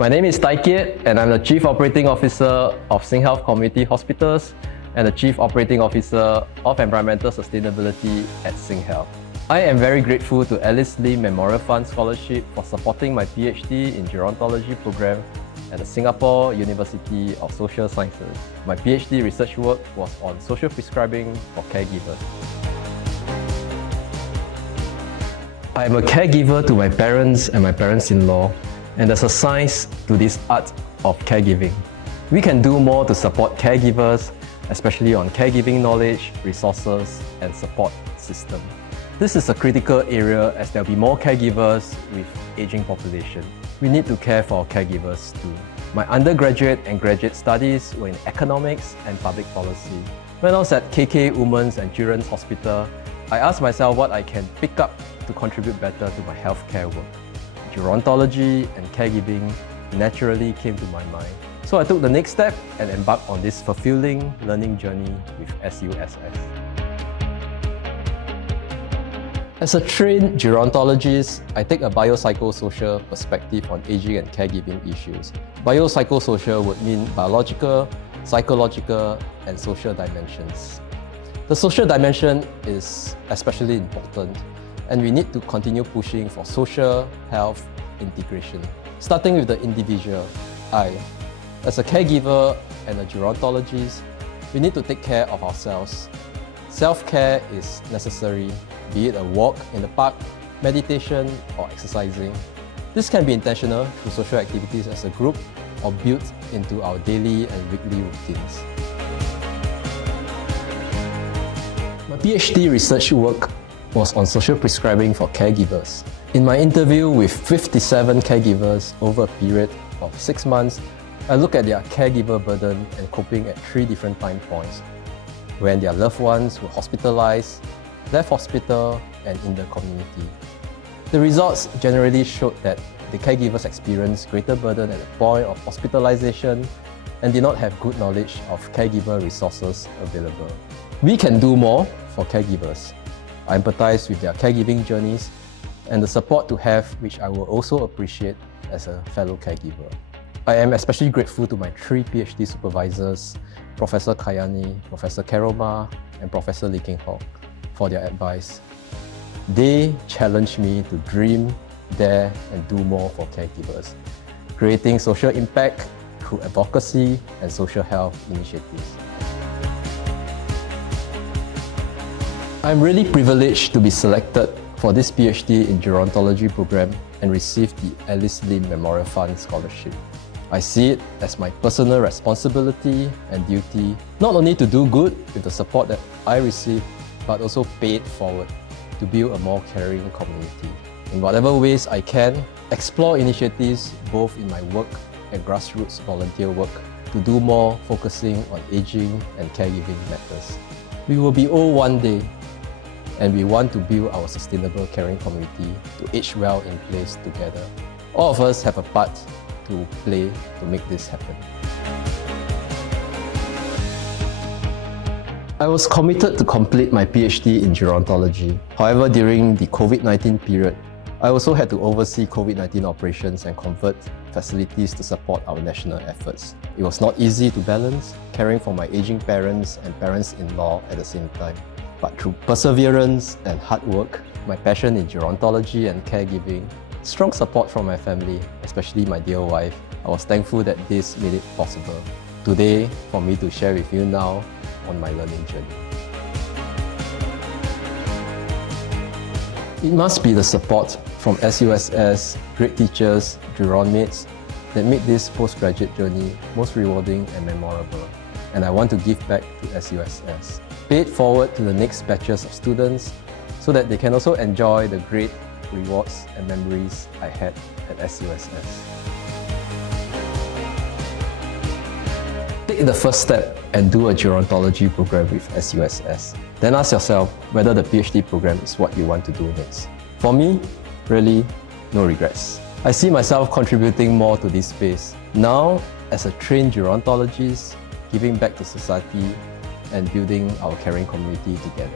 My name is Tai Kiat and I'm the Chief Operating Officer of SingHealth Community Hospitals and the Chief Operating Officer of Environmental Sustainability at SingHealth. I am very grateful to Alice Lim Memorial Fund Scholarship for supporting my PhD in Gerontology program at the Singapore University of Social Sciences. My PhD research work was on social prescribing for caregivers. I am a caregiver to my parents and my parents-in-law, and there's a science to this art of caregiving. We can do more to support caregivers, especially on caregiving knowledge, resources, and support system. This is a critical area as there will be more caregivers with aging population. We need to care for our caregivers too. My undergraduate and graduate studies were in economics and public policy. When I was at KK Women's and Children's Hospital, I asked myself what I can pick up to contribute better to my healthcare work. Gerontology and caregiving naturally came to my mind. So I took the next step and embarked on this fulfilling learning journey with SUSS. As a trained gerontologist, I take a biopsychosocial perspective on aging and caregiving issues. Biopsychosocial would mean biological, psychological, and social dimensions. The social dimension is especially important, and we need to continue pushing for social health integration. Starting with the individual, as a caregiver and a gerontologist, we need to take care of ourselves. Self-care is necessary, be it a walk in the park, meditation, or exercising. This can be intentional through social activities as a group or built into our daily and weekly routines. My PhD research work was on social prescribing for caregivers. In my interview with 57 caregivers over a period of 6 months, I look at their caregiver burden and coping at 3 different time points: when their loved ones were hospitalized, left hospital, and in the community. The results generally showed that the caregivers experienced greater burden at the point of hospitalization and did not have good knowledge of caregiver resources available. We can do more for caregivers. I empathize with their caregiving journeys and the support to have, which I will also appreciate as a fellow caregiver. I am especially grateful to my 3 PhD supervisors, Professor Kayani, Professor Karoma, and Professor Lee King Hock, for their advice. They challenged me to dream, dare, and do more for caregivers, creating social impact through advocacy and social health initiatives. I'm really privileged to be selected for this PhD in Gerontology program and receive the Alice Lim Memorial Fund Scholarship. I see it as my personal responsibility and duty, not only to do good with the support that I receive, but also pay it forward to build a more caring community. In whatever ways I can, explore initiatives both in my work and grassroots volunteer work to do more focusing on aging and caregiving matters. We will be old one day, and we want to build our sustainable caring community to age well in place together. All of us have a part to play to make this happen. I was committed to complete my PhD in gerontology. However, during the COVID-19 period, I also had to oversee COVID-19 operations and convert facilities to support our national efforts. It was not easy to balance caring for my aging parents and parents-in-law at the same time. But through perseverance and hard work, my passion in gerontology and caregiving, strong support from my family, especially my dear wife, I was thankful that this made it possible today for me to share with you now on my learning journey. It must be the support from SUSS, great teachers, geron mates that made this postgraduate journey most rewarding and memorable. And I want to give back to SUSS. Pay it forward to the next batches of students so that they can also enjoy the great rewards and memories I had at SUSS. Take the first step and do a gerontology program with SUSS. Then ask yourself whether the PhD program is what you want to do next. For me, really, no regrets. I see myself contributing more to this space. Now, as a trained gerontologist, giving back to society and building our caring community together.